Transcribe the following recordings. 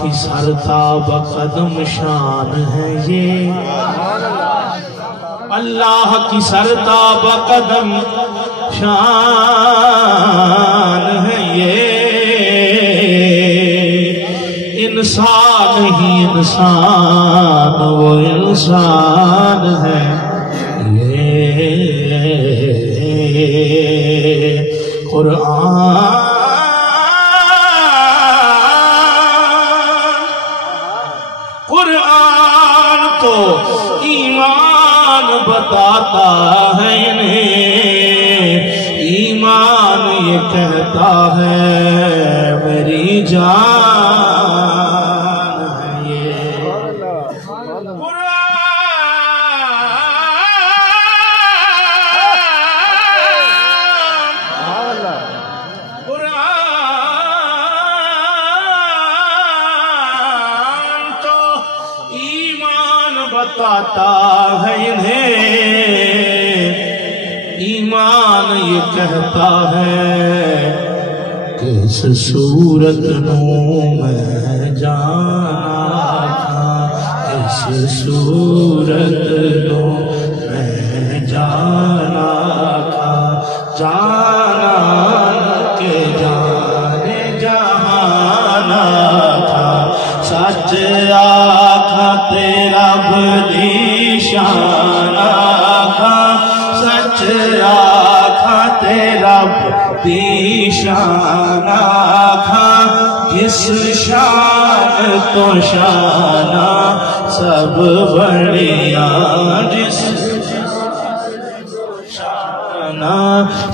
کی سرتاب قدم شان ہے یہ، اللہ کی سرتاب قدم شان ہے یہ، انسان ہی انسان وہ انسان ہے یہ قرآن تو ایمان بتاتا ہے انہیں، ایمان یہ کہتا ہے میری جان ہے یہ قرآن تو ایمان بتاتا ہے انہیں، ایمان یہ کہتا ہے کس صورت نوں میں جانا تھا، کس صورت نوں میں جانا تھا، جانا کہ جانے جہانا تھا، سچ آکھا تیرا بدیشان آکھا، سچ آکھا تیرا بدیشان آکھا، جس شان تو شانہ سب بڑیا، جس شانہ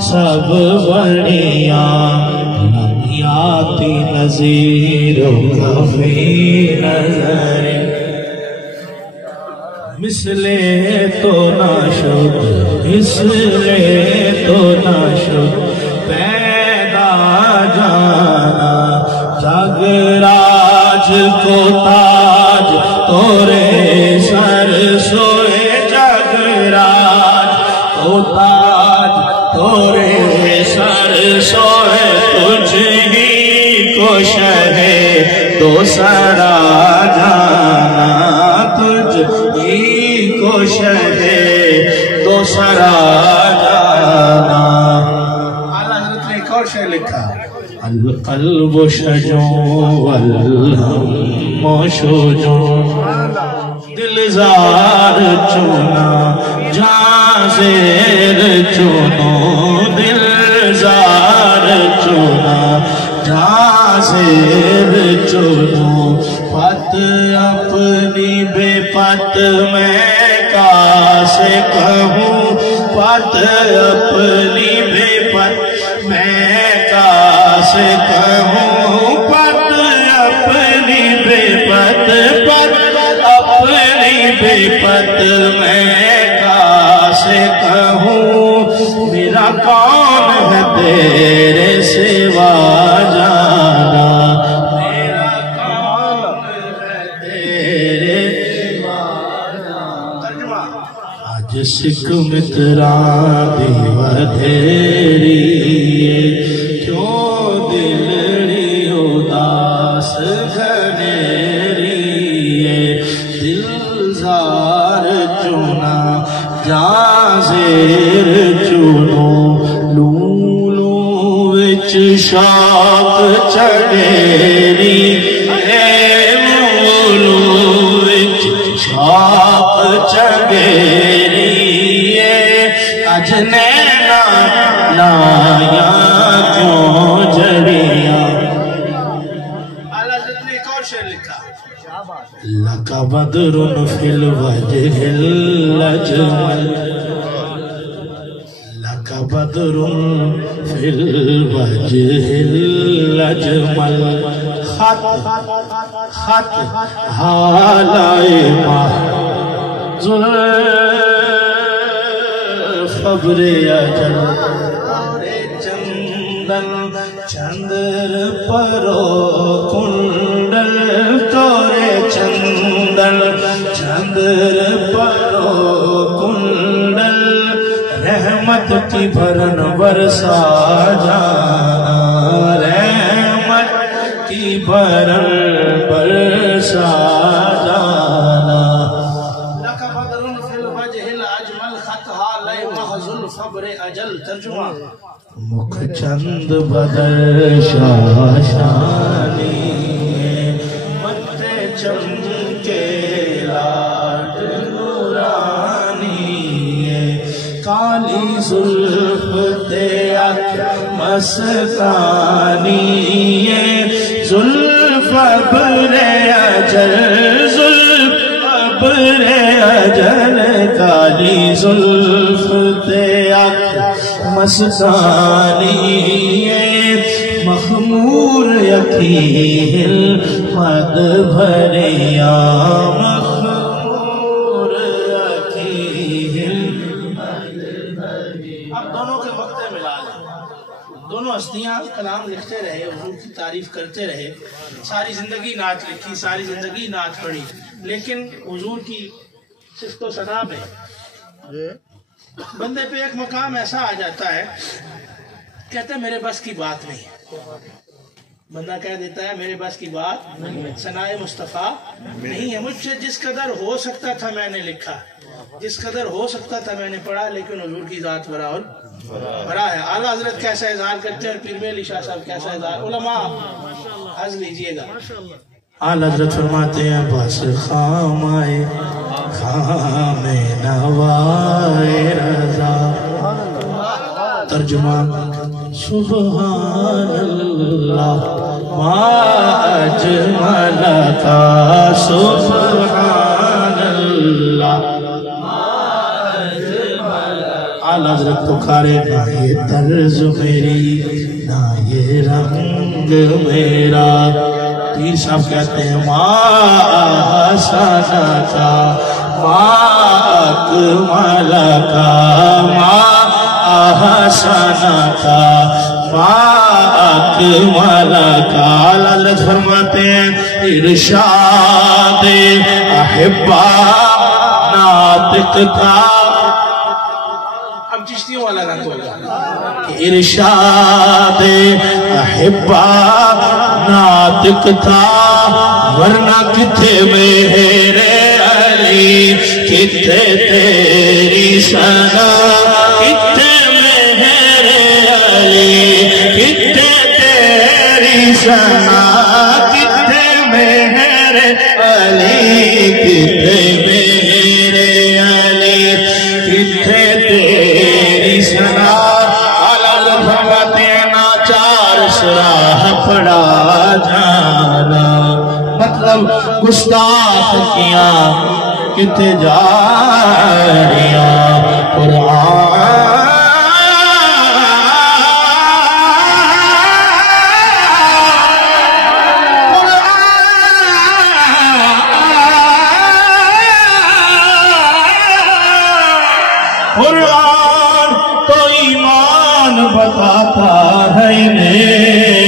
سب بڑیا، یاتی نظیر کفی نظر، مثلے تو نہ شد، مثلے تو نہ شد پیدا جانا، جگ راج کو تاج تورے سر سوئے، جگ راج کو تاج تورے سر سوئے، تجھ ہی کو شہ دوسرا جانا، تجھ ہی کو شہ دوسرا جانا۔ اعلیٰ حضرت نے ایک اور شعر لکھا، القلب شجوں والہم شجوں، دلزار چنا جاں زیر چنو، دلزار چنا جاں زیر چنو، پت اپنی بے پت میں کاسے کہوں، پت اپنی بے پت میں کاسے کہوں، پت اپنی بے پت، پت اپنی بے پت میں کاسے کہوں، میرا کون ہے تیرے سوا جانا، میرا کون ہے تیرے سوا جانا۔ ترجمہ، آج سکھ متران دی ودھیری، کیوں دلڑی اداس گھنیری، دلزار چنا جاں زیر چنو، لولو وچ شوق چڑھیری، لولو وچ شوق چڑھیری، اج نینا لایا کیوں جڑیا۔ اعلیٰ حضرت نے ایک اور شعر لکھا، لَكَ بَدْرٌ فِي الْوَجْهِ الْأَجْمَلِ، لَكَ بَدْرٌ فِي الْوَجْهِ الْأَجْمَلِ، خط خط حالائے ماہ زلف ابر اجل، چندن چندر پرو کنڈل، تورے چندن چندر پرو کنڈل، رحمت کی بھرن برسا جانا، رحمت کی بھرن برسا سا جانا لک بدر فی الوجہ الاجمل خطها لئے محض الفبر اجل ترجمہ مکھ چند بدر شاشانی متے چمکے لاٹ نورانی کالی زلف تیک مستانی زلف ابر اجل زلف ابر اجل کالی زلف تیک مستانی مخمور یقین مد بھریا مخمور یقین مد بھریا. اب دونوں کے مقطع ملا لیں. دونوں ہستیاں کلام لکھتے رہے، حضور کی تعریف کرتے رہے، ساری زندگی نعت لکھی، ساری زندگی نعت پڑھی، لیکن حضور کی صفت و ثنا پہ بندے پہ ایک مقام ایسا آ جاتا ہے، کہتے ہیں میرے بس کی بات نہیں. بندہ کہہ دیتا ہے میرے بس کی بات ثنائے مصطفیٰ نہیں ہے. مجھ سے جس قدر ہو سکتا تھا میں نے لکھا، جس قدر ہو سکتا تھا میں نے پڑھا، لیکن حضور کی ذات برا اور برا ہے. اعلیٰ حضرت کیسا اظہار کرتے ہیں اور پیر علی شاہ صاحب کیسا اظہار. علماء حض لیجئے گا. اعلیٰ حضرت فرماتے ہیں بس خام آئے خام نوائے رضا. ترجمہ سبحان اللہ ما اجمل کا سبحان اللہ. اعلیٰ حضرت پکارے نہ یہ طرز میری نہ یہ رنگ میرا. پیر صاحب کہتے ہیں ما احسن کا ما اکمل کا ما احسن کا ما اکمل کا. اللہ فرماتے ہیں ارشاد احبا ناطق تھا. اب چشتیوں والا رنگ ہوگا. ارشاد احبا ناطق تھا ورنہ کتھے میرے علی کتھے تیری ثنا کتھے میرے علی کتھے تیری ثنا کتھے میرے علی کتھے میرے علی کتھے تیری ثنا. راہ پڑا جانا مطلب گستاخ کیا کتے جا رہا قرآن تو ایمان بتاتا ہے انہیں